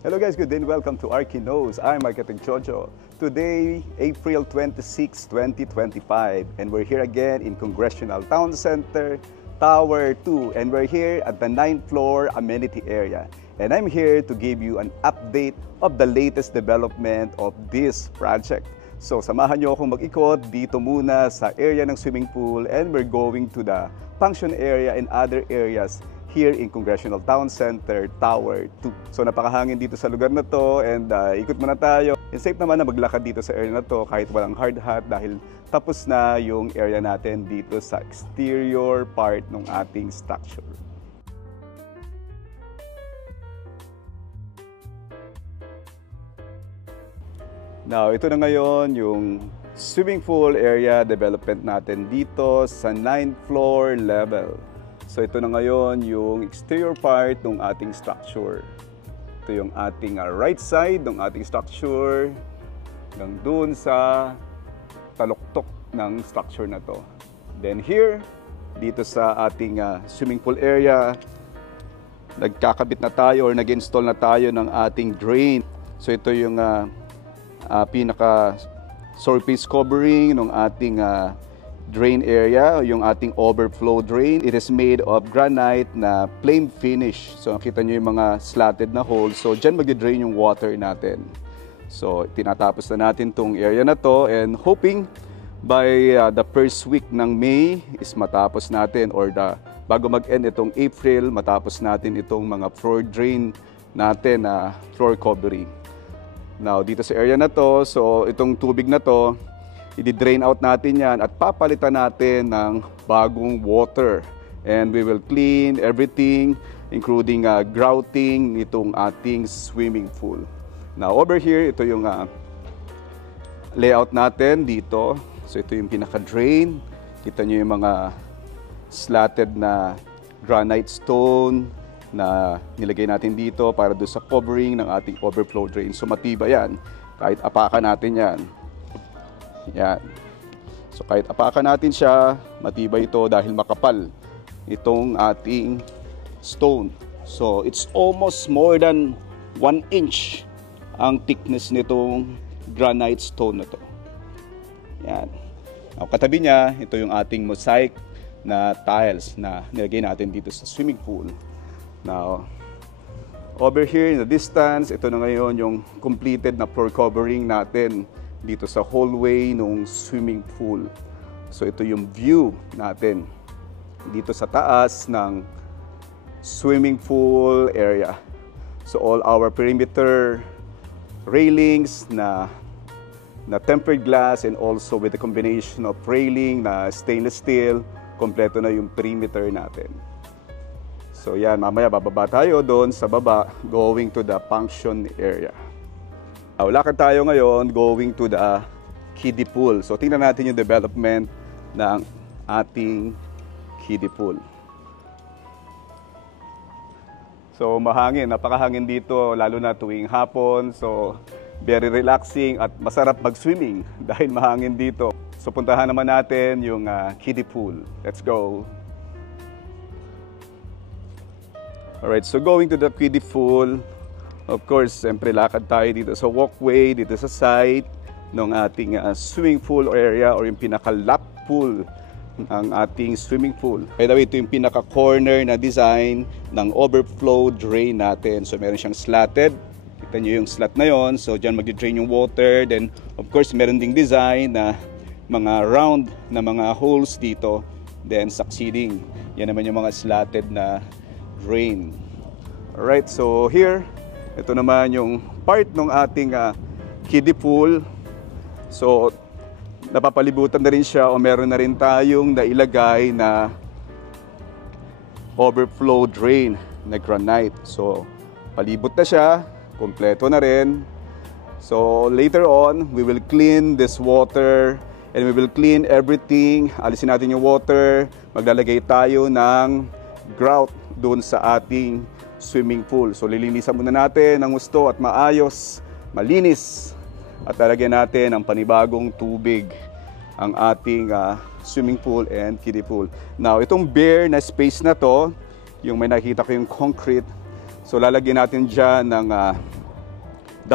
Hello guys, good day and welcome to Arky Knows. I'm Marketing Jojo. Today, April 26, 2025, and we're here again in Congressional Town Center, Tower 2, and we're here at the 9th floor amenity area. And I'm here to give you an update of the latest development of this project. So samahan nyo akong mag-ikot dito muna sa area ng swimming pool, and we're going to the function area and other areas here in Congressional Town Center, Tower 2. So napakahangin dito sa lugar na to, and ikot muna tayo. And safe naman na maglakad dito sa area na to kahit walang hard hat dahil tapos na yung area natin dito sa exterior part ng ating structure. Now, ito na ngayon yung swimming pool area development natin dito sa 9th floor level. So ito na ngayon yung exterior part ng ating structure. Ito yung ating right side ng ating structure hanggang dun sa taluktok ng structure na to. Then here, dito sa ating swimming pool area, nagkakabit na tayo or nag-install na tayo ng ating drain. So ito yung pinaka surface covering ng ating drain area, yung ating overflow drain. It is made of granite na flame finish. So nakita nyo yung mga slatted na holes. So dyan mag-drain yung water natin. So tinatapos na natin tong area na to, and hoping by the first week ng May is matapos natin, or bago mag-end itong April, matapos natin itong mga floor drain natin na floor covering. Now dito sa area na to, so itong tubig na to, i-drain out natin yan at papalitan natin ng bagong water. And we will clean everything, including grouting nitong ating swimming pool. Now over here, ito yung layout natin dito. So ito yung pinaka-drain. Kita nyo yung mga slatted na granite stone na nilagay natin dito para doon sa covering ng ating overflow drain. So matibay yan, kahit apakan natin yan. Yan. So kahit apakan natin siya, matibay ito dahil makapal itong ating stone. So it's almost more than 1 inch ang thickness nitong granite stone na to. Yan. Ang katabi niya, ito yung ating mosaic na tiles na nilagay natin dito sa swimming pool. Now, over here in the distance, ito na ngayon yung completed na floor covering natin dito sa hallway ng swimming pool. So ito yung view natin dito sa taas ng swimming pool area. So all our perimeter railings na tempered glass, and also with the combination of railing na stainless steel, kompleto na yung perimeter natin. So yan, mamaya bababa tayo doon sa baba, going to the function area. Lakad tayo ngayon going to the kiddie pool. So tingnan natin yung development ng ating kiddie pool. So mahangin, napakahangin dito lalo na tuwing hapon. So very relaxing at masarap mag-swimming dahil mahangin dito. So puntahan naman natin yung kiddie pool. Let's go! Alright, so going to the kiddie pool, of course, siyempre lakad tayo dito sa walkway, dito sa side ng ating swimming pool area, or yung pinaka-lap pool ng ating swimming pool. By the way, ito yung pinaka-corner na design ng overflow drain natin. So meron siyang slatted. Kita nyo yung slat na yon. So dyan mag-drain yung water. Then, of course, meron ding design na mga round na mga holes dito. Then, succeeding. Yan naman yung mga slatted na drain. Alright, so here, ito naman yung part ng ating kiddie pool. So, napapalibutan na rin siya, o meron na rin tayong nailagay na overflow drain na granite. So, palibot na siya, kompleto na rin. So, later on, we will clean this water and we will clean everything. Alisin natin yung water, maglalagay tayo ng grout doon sa ating swimming pool. So lilinisan muna natin ng gusto at maayos, malinis, at lalagyan natin ng panibagong tubig ang ating swimming pool and kiddie pool. Now, itong bare na space na to, yung may nakita ko yung concrete, so lalagyan natin dyan ng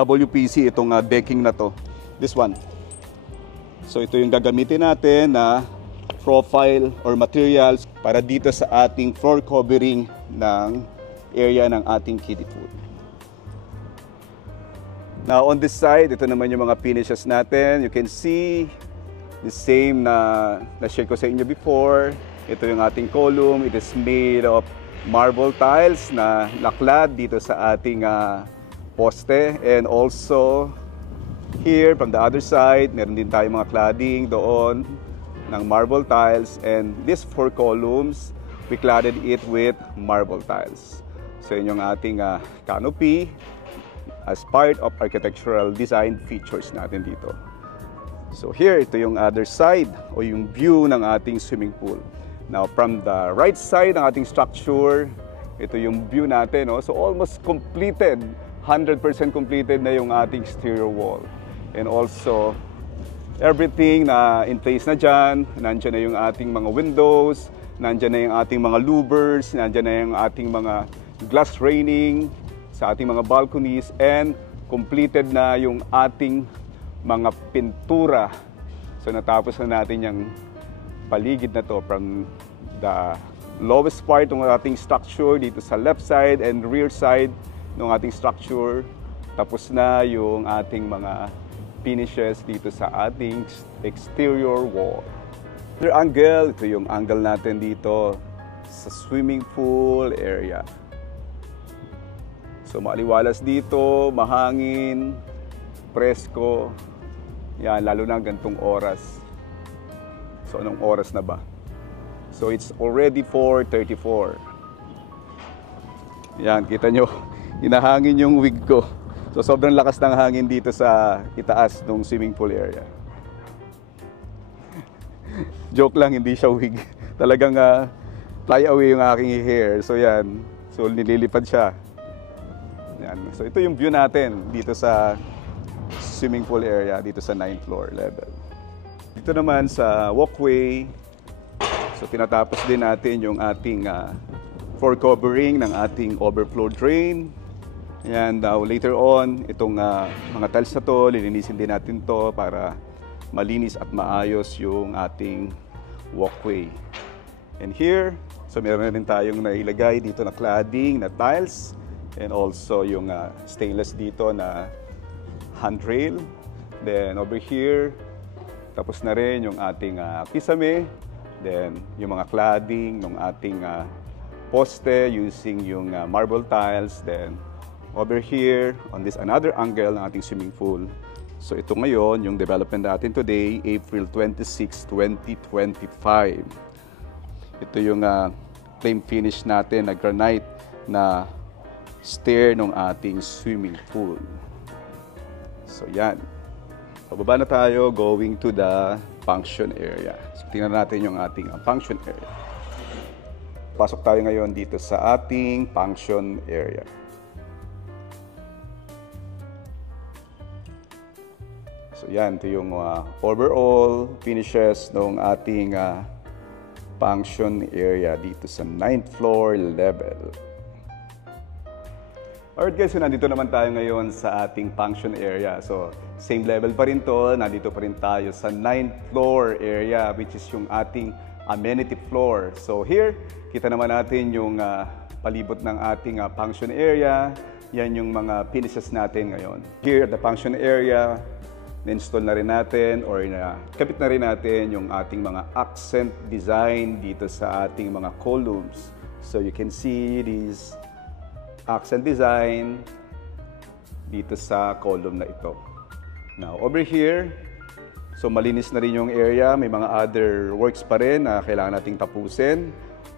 WPC itong decking na to. This one. So ito yung gagamitin natin na profile or materials para dito sa ating floor covering ng area ng ating kiddie pool. Now on this side, ito naman yung mga finishes natin. You can see the same na na-share ko sa inyo before. Ito yung ating column. It is made of marble tiles na naklad dito sa ating poste. And also, here from the other side, meron din tayong mga cladding doon ng marble tiles. And these 4 columns, we cladded it with marble tiles. So yun yung ating canopy as part of architectural design features natin dito. So here, ito yung other side o yung view ng ating swimming pool. Now from the right side ng ating structure, ito yung view natin. No? So almost completed, 100% completed na yung ating exterior wall. And also, everything na in place na dyan. Nandyan na yung ating mga windows, nandyan na yung ating mga louvers, nandyan na yung ating mga glass railing sa ating mga balconies, and completed na yung ating mga pintura. So natapos na natin yung paligid na to from the lowest part ng ating structure dito sa left side and rear side ng ating structure. Tapos na yung ating mga finishes dito sa ating exterior wall. Other angle, ito yung angle natin dito sa swimming pool area. So maaliwalas dito, mahangin, presko. Yan, lalo na gantong oras. So anong oras na ba? So it's already 4:34. Yan, kita nyo, hinahangin yung wig ko. So sobrang lakas ng hangin dito sa itaas ng swimming pool area. Joke lang, hindi siya wig. Talagang fly away yung aking hair. So yan, so nililipad siya. Yan. So ito yung view natin dito sa swimming pool area, dito sa 9th floor level. Dito naman sa walkway, so tinatapos din natin yung ating floor covering ng ating overflow drain. And later on, itong mga tiles na to, lilinisin din natin to para malinis at maayos yung ating walkway. And here, so meron na rin tayong nailagay dito na cladding, na tiles, and also yung stainless dito na handrail. Then over here, tapos na rin yung ating kisame. Then yung mga cladding ng ating poste using yung marble tiles. Then over here, on this another angle ng ating swimming pool. So ito ngayon, yung development natin today, April 26, 2025. Ito yung flame finish natin na granite na stair ng ating swimming pool. So yan. Pababa na tayo, going to the function area. So tingnan natin yung ating function area. Pasok tayo ngayon dito sa ating function area. So yan, ito yung overall finishes ng ating function area dito sa 9th floor level. Alright guys, so nandito naman tayo ngayon sa ating function area. So same level pa rin to, nandito pa rin tayo sa 9th floor area, which is yung ating amenity floor. So here, kita naman natin yung palibot ng ating function area. Yan yung mga finishes natin ngayon. Here at the function area, na-install na rin natin or nakabit na rin natin yung ating mga accent design dito sa ating mga columns. So you can see these accent design dito sa column na ito. Now, over here, so malinis na rin yung area. May mga other works pa rin na kailangan nating tapusin,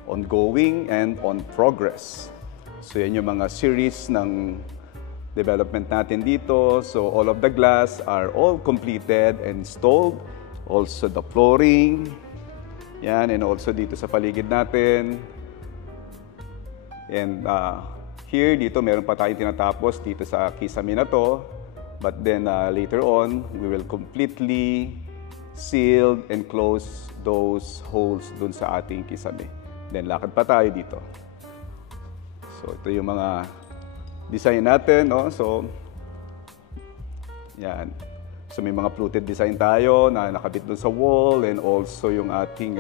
ongoing and on progress. So yan yung mga series ng development natin dito. So all of the glass are all completed and installed. Also the flooring. Yan, and also dito sa paligid natin. And here, dito, meron pa tayong tinatapos dito sa kisame na to. But then later on, we will completely seal and close those holes dun sa ating kisame. Then lakad pa tayo dito. So ito yung mga design natin. No? So Yan. So may mga fluted design tayo na nakabit doon sa wall, and also yung ating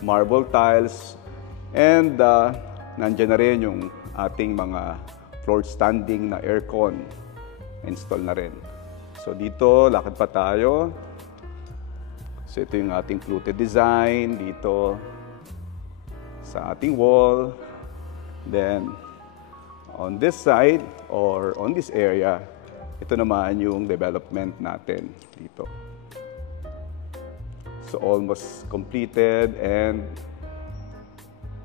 marble tiles. And nandyan na rin yung ating mga floor standing na aircon. Install na rin. So dito, lakad pa tayo. So ito yung ating fluted design dito sa ating wall. Then on this side or on this area, ito naman yung development natin dito. So almost completed and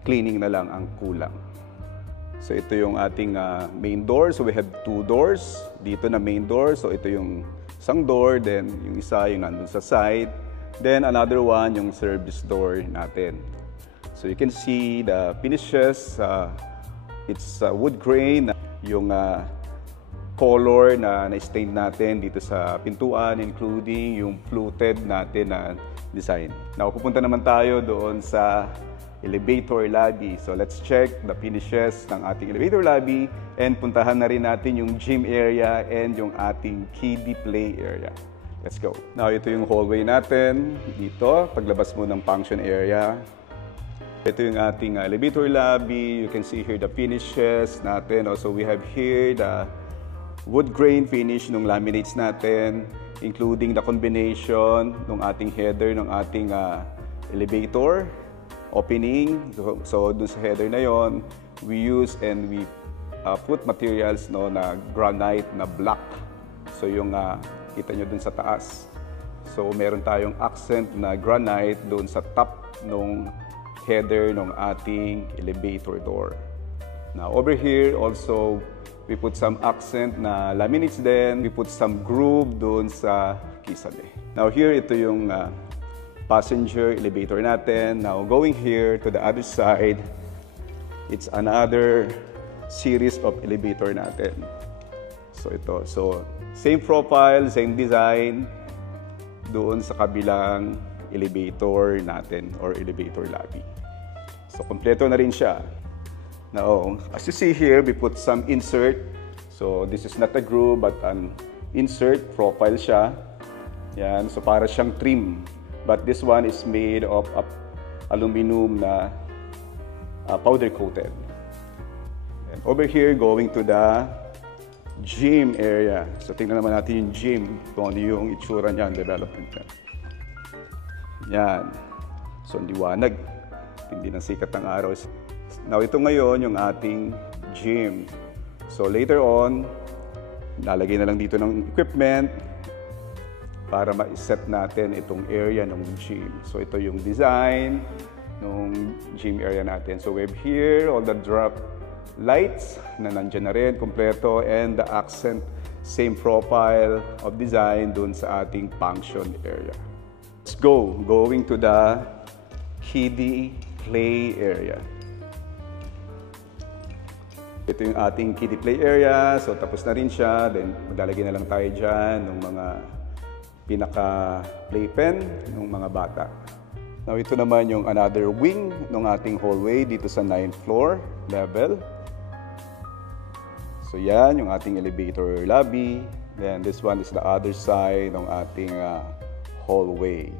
cleaning na lang ang kulang. So ito yung ating main door. So we have 2 doors dito na main door. So ito yung isang door, then yung isa yung nandun sa side. Then another one yung service door natin. So you can see the finishes. It's wood grain. Yung color na na-stain natin dito sa pintuan, including yung fluted natin na design. Now, pupunta naman tayo doon sa elevator lobby. So let's check the finishes ng ating elevator lobby, and puntahan na rin natin yung gym area and yung ating kiddie play area. Let's go. Now, ito yung hallway natin dito. Paglabas mo ng function area. Ito yung ating elevator lobby. You can see here the finishes natin. Also, we have here the wood grain finish ng laminates natin, including the combination ng ating header ng ating elevator opening. So dun sa header na yon, we use and we put materials na granite na black. So yung kita nyo dun sa taas. So meron tayong accent na granite dun sa top ng header ng ating elevator door. Now over here also, we put some accent na laminates din. We put some groove doon sa kisame. Now here, ito yung passenger elevator natin. Now going here to the other side, it's another series of elevator natin. So ito. So same profile, same design doon sa kabilang elevator natin or elevator lobby. So kompleto na rin siya. Now, as you see here, we put some insert. So, this is not a groove, but an insert profile siya. Yan. So, para siyang trim. But this one is made of aluminum na powder coated. And over here, going to the gym area. So, tingnan naman natin yung gym. Kung ano yung itsura niya, development niya. Yan. So, ang liwanag. Hindi ng sikat ng araw. Now, ito ngayon yung ating gym. So, later on, lalagay na lang dito ng equipment para ma-set natin itong area ng gym. So, ito yung design ng gym area natin. So, we have here all the drop lights na nandyan na rin, kompleto, and the accent, same profile of design dun sa ating function area. Let's go. Going to the kiddie play area. Ito yung ating kiddie play area. So, tapos na rin siya. Then, maglalagay na lang tayo dyan ng mga pinaka-playpen ng mga bata. Now, ito naman yung another wing ng ating hallway dito sa 9th floor level. So, yan yung ating elevator lobby. Then, this one is the other side ng ating hallway.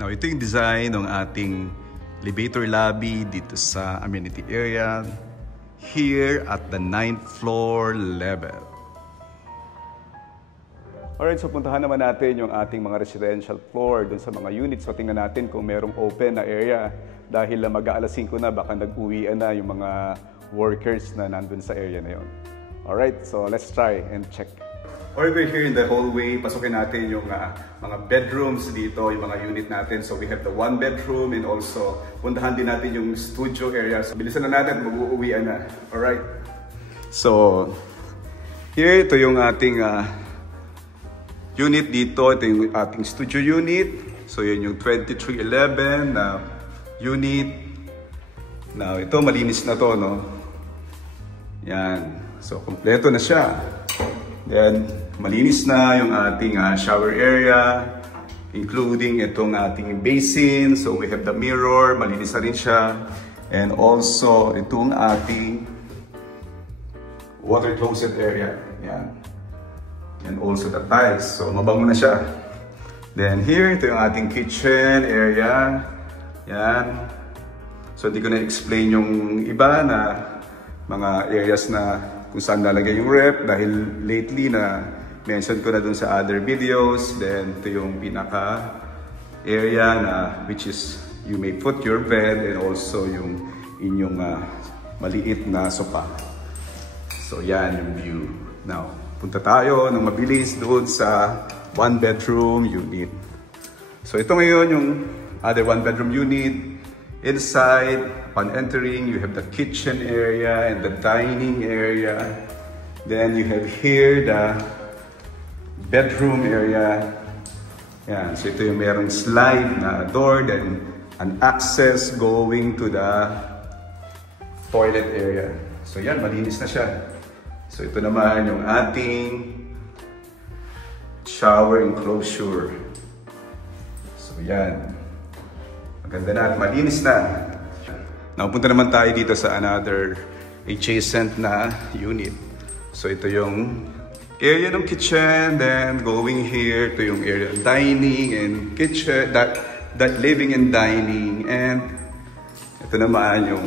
Now, ito yung design ng ating elevator lobby dito sa amenity area here at the 9th floor level. Alright, so puntahan naman natin yung ating mga residential floor dun sa mga units. So tingnan natin kung merong open na area dahil mag-aalas 5 na, baka nag-uwian na yung mga workers na nandun sa area na yon. Alright, so let's try and check. Alright, we're here in the hallway. Pasukin natin yung mga bedrooms dito, yung mga unit natin. So we have the 1 bedroom and also puntahan din natin yung studio area. So bilisan na natin, mag-uuwian na. Alright. So here, ito yung ating unit dito. Ito yung ating studio unit. So yun yung 2311 na unit. Now ito, malinis na to, no? Yan. So kompleto na siya. Then, malinis na yung ating shower area, including itong ating basin. So, we have the mirror, malinis na rin siya. And also, itong ating water closet area. Yan. and also the tiles. So mabango na siya. Then here, ito yung ating kitchen area. Yan. So hindi ko na-explain yung iba na mga areas na kung saan lalagay yung rep dahil lately na mention ko na dun sa other videos. Then ito yung pinaka area na which is you may put your bed and also yung inyong maliit na sofa. So yan yung view. Now, punta tayo ng mabilis doon sa 1-bedroom unit. So ito ngayon yung other 1-bedroom unit. Inside, upon entering, you have the kitchen area and the dining area. Then you have here the bedroom area. Yan. So ito yung merong slide na door, then an access going to the toilet area. So yan, malinis na siya. So ito naman yung ating shower enclosure. So yan. Maganda na at malinis na. Napunta naman tayo dito sa another adjacent na unit. So ito yung area ng kitchen, then going here, ito yung area of dining and kitchen, that living and dining, and ito naman yung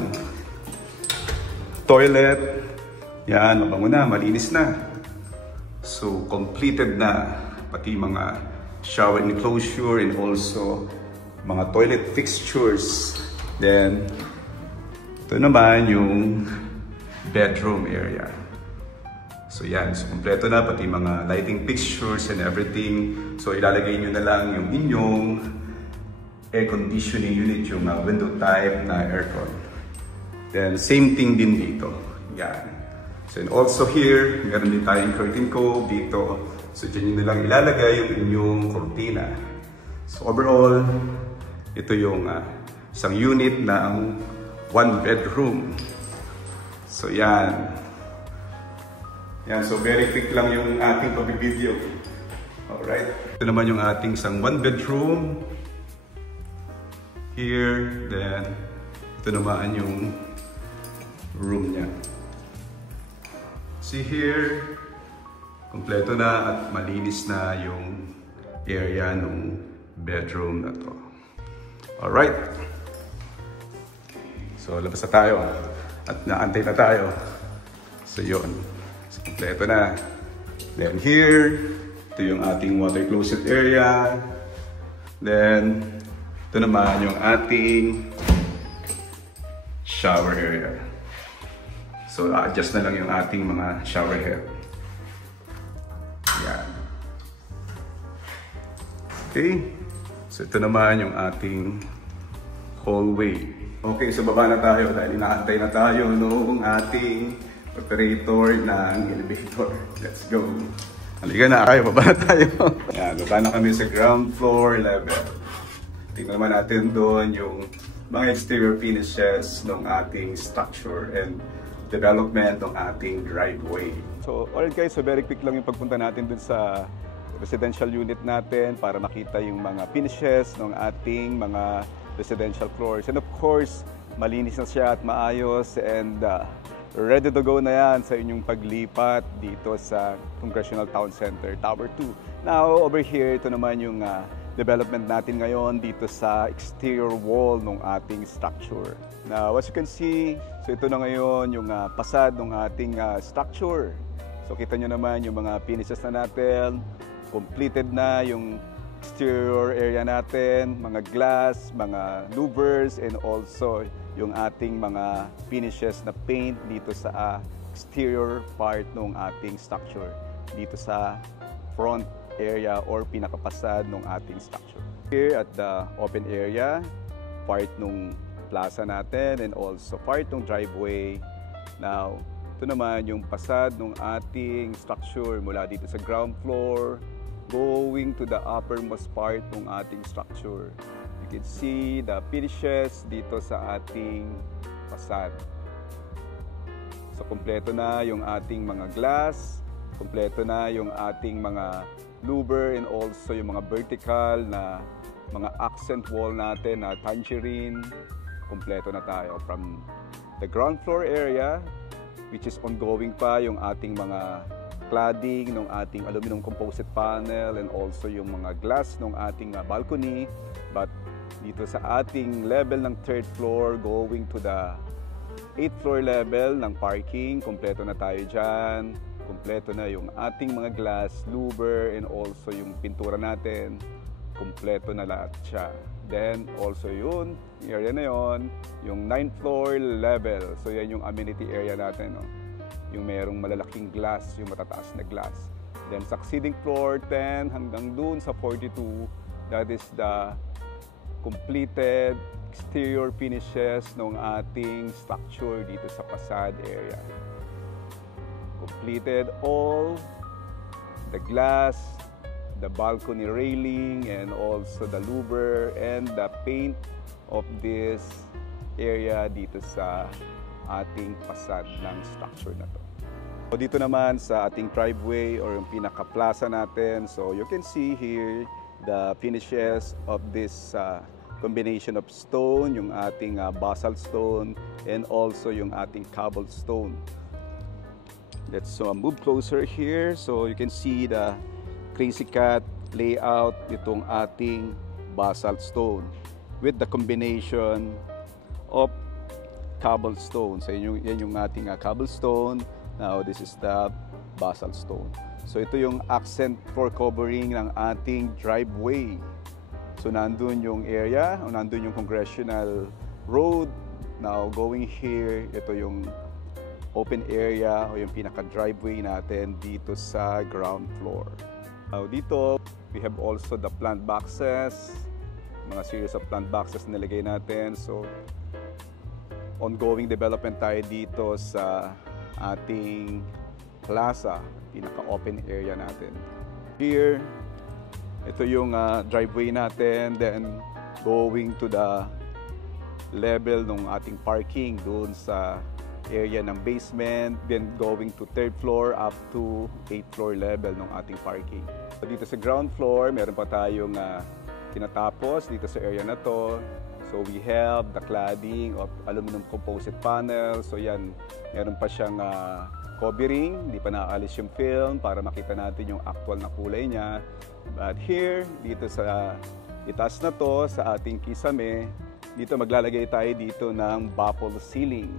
toilet. Yan, mabango na, malinis na. So completed na, pati mga shower enclosure and also mga toilet fixtures. Then ito naman yung bedroom area. So yan, so kompleto na pati mga lighting fixtures and everything. So ilalagay nyo na lang yung inyong air conditioning unit, yung window type na aircon. Then same thing din dito. Yan. So and also here, meron din tayong curtain cove dito. So dyan nyo na lang ilalagay yung inyong cortina. So overall, ito yung isang unit ng 1-bedroom. So yan. Yan, so very quick lang yung ating pag-video. Alright. Ito naman yung ating isang 1-bedroom. Here, then ito naman yung room niya. See here, kompleto na at malinis na yung area ng bedroom na to. Alright. So labas na tayo at naantay na tayo. So yun. So, kompleto na. Then here, ito yung ating water closet area. Then ito naman yung ating shower area. So adjust na lang yung ating mga shower head. Yan. Okay. So ito naman yung ating hallway. Okay, so baba na tayo dahil inaantay na tayo noong ating operator ng elevator. Let's go. Halika na tayo, baba na tayo. Yan, baba na kami sa ground floor level. Tingnan naman natin doon yung mga exterior finishes ng ating structure and development ng ating driveway. So, alright guys, so very quick lang yung pagpunta natin dun sa residential unit natin para makita yung mga finishes ng ating mga residential floors. And of course, malinis na siya at maayos and ready to go na yan sa inyong paglipat dito sa Congressional Town Center, Tower 2. Now, over here, ito naman yung development natin ngayon dito sa exterior wall ng ating structure. Now, as you can see, so ito na ngayon yung pasad ng ating structure. So, kita nyo naman yung mga finishes na natin. Completed na yung exterior area natin, mga glass, mga louvers, and also yung ating mga finishes na paint dito sa exterior part ng ating structure, dito sa front area or pinakapasad ng ating structure. Here at the open area, part ng plaza natin and also part ng driveway. Now, ito naman yung pasad ng ating structure mula dito sa ground floor going to the uppermost part ng ating structure. You can see the finishes dito sa ating pasad. So, kompleto na yung ating mga glass, kompleto na yung ating mga louver and also yung mga vertical na mga accent wall natin na tangerine. Kompleto na tayo from the ground floor area, which is ongoing pa yung ating mga cladding ng ating aluminum composite panel and also yung mga glass ng ating balcony. But dito sa ating level ng 3rd floor going to the 8th floor level ng parking, kompleto na tayo dyan. Kompleto na yung ating mga glass, louver, and also yung pintura natin. Kompleto na lahat siya. Then also yun, area na yun, yung 9th floor level. So yan yung amenity area natin, no? Yung merong malalaking glass, yung matataas na glass. Then succeeding floor 10 hanggang dun sa 42, that is the completed exterior finishes ng ating structure dito sa facade area. Completed all the glass, the balcony railing, and also the louver and the paint of this area dito sa ating facade ng structure na to. So dito naman sa ating driveway or yung pinaka-plaza natin, so you can see here the finishes of this combination of stone, yung ating basalt stone, and also yung ating cobblestone. Let's move closer here so you can see the Crazy Cat layout itong ating basalt stone with the combination of cobblestone. So yan yung ating cobblestone. Now this is the basalt stone. So ito yung accent floor covering ng ating driveway. So nandun yung area, o nandun yung Congressional Road. Now going here, ito yung open area o yung pinaka-driveway natin dito sa ground floor. Now dito, we have also the plant boxes, mga series of plant boxes na nilagay natin. So, ongoing development tayo dito sa ating plaza, pinaka-open area natin. Here, ito yung driveway natin, then going to the level ng ating parking doon sa area ng basement, then going to 3rd floor up to 8th floor level ng ating parking. So dito sa ground floor, meron pa tayong tinatapos dito sa area na to. So we have the cladding of aluminum composite panel. So yan, meron pa siyang covering, hindi pa nakaalis yung film para makita natin yung actual na kulay niya. But here, dito sa itaas na to, sa ating kisame, dito maglalagay tayo dito ng baffle ceiling.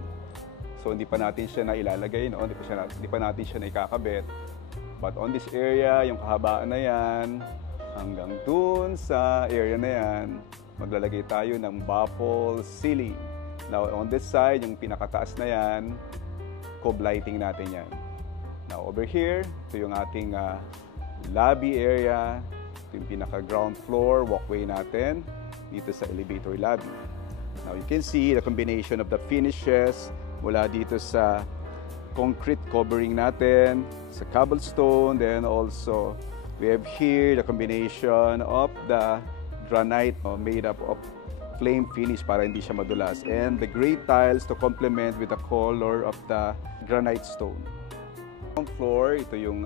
So hindi pa natin siya na ilalagay, no? Hindi pa natin siya na ikakabit. But on this area, yung kahabaan na yan, hanggang dun sa area na yan, maglalagay tayo ng baffle ceiling. Now on this side, yung pinakataas na yan, cove lighting natin yan. Now over here, ito yung ating lobby area. Ito yung pinaka-ground floor walkway natin dito sa elevator lobby. Now you can see the combination of the finishes mula dito sa concrete covering natin, sa cobblestone, then also we have here the combination of the granite made up of flame finish para hindi siya madulas, and the gray tiles to complement with the color of the granite stone. Ground floor, ito yung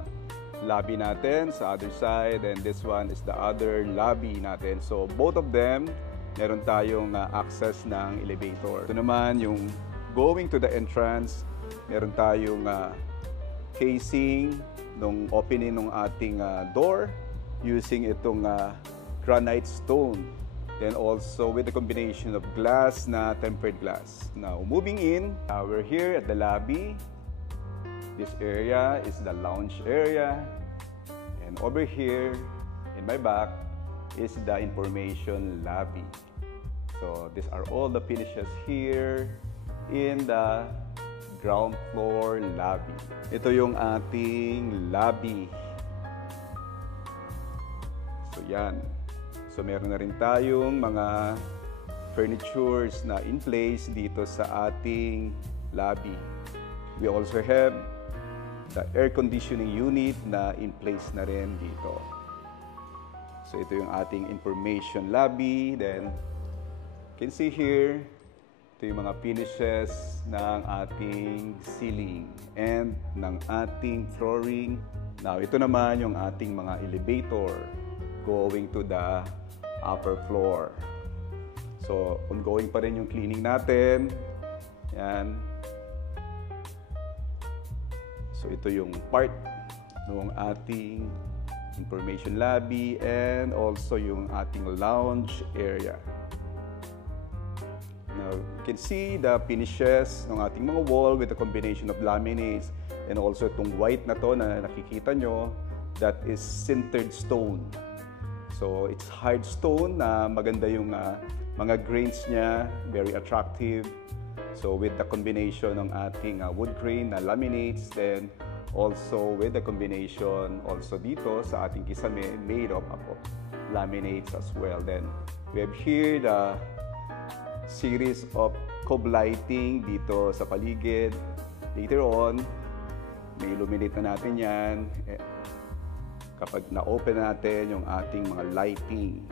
lobby natin sa other side, and this one is the other lobby natin. So both of them, meron tayong access ng elevator. Ito naman yung going to the entrance, meron tayong casing nung opening ng ating door using itong granite stone. Then also with the combination of glass na tempered glass. Now moving in, we're here at the lobby. This area is the lounge area. And over here in my back is the information lobby. So these are all the finishes here in the ground floor lobby. Ito yung ating lobby. So yan. So meron na rin tayong mga furnitures na in place dito sa ating lobby. We also have the air conditioning unit na in place na rin dito. So ito yung ating information lobby. Then you can see here, ito yung mga finishes ng ating ceiling and ng ating flooring. Now, ito naman yung ating mga elevator going to the upper floor. So, ongoing pa rin yung cleaning natin. Yan. So, ito yung part ng ating information lobby and also yung ating lounge area. Now, you can see the finishes ng ating mga wall with a combination of laminates and also itong white na to na nakikita nyo, that is sintered stone. So, it's hard stone na maganda yung mga grains niya, very attractive. So, with the combination ng ating wood grain na laminates, then also with the combination also dito sa ating kisame made of laminates as well. Then, we have here the series of cove lighting dito sa paligid. Later on, may illuminate na natin yan kapag na-open natin yung ating mga lighting.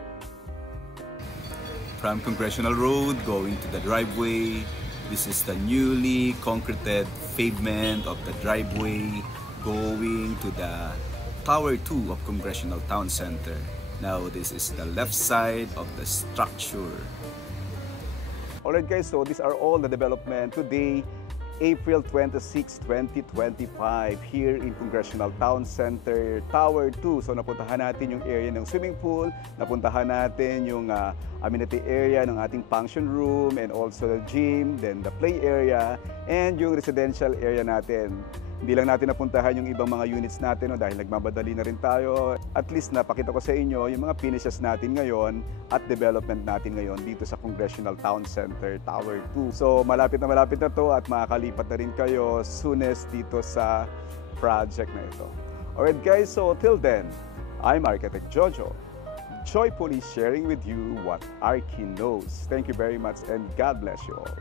From Congressional Road going to the driveway, this is the newly concreted pavement of the driveway going to the Tower 2 of Congressional Town Center. Now, this is the left side of the structure. Alright guys, so these are all the development today, April 26, 2025, here in Congressional Town Center, Tower 2. So napuntahan natin yung area ng swimming pool, napuntahan natin yung amenity area ng ating function room and also the gym, then the play area, and yung residential area natin. Hindi lang natin napuntahan yung ibang mga units natin dahil nagmamadali na rin tayo. At least napakita ko sa inyo yung mga finishes natin ngayon at development natin ngayon dito sa Congressional Town Center, Tower 2. So malapit na to at makakalipat na rin kayo soonest dito sa project na ito. Alright guys, so till then, I'm Architect Jojo, joyfully sharing with you what Archi knows. Thank you very much and God bless you all.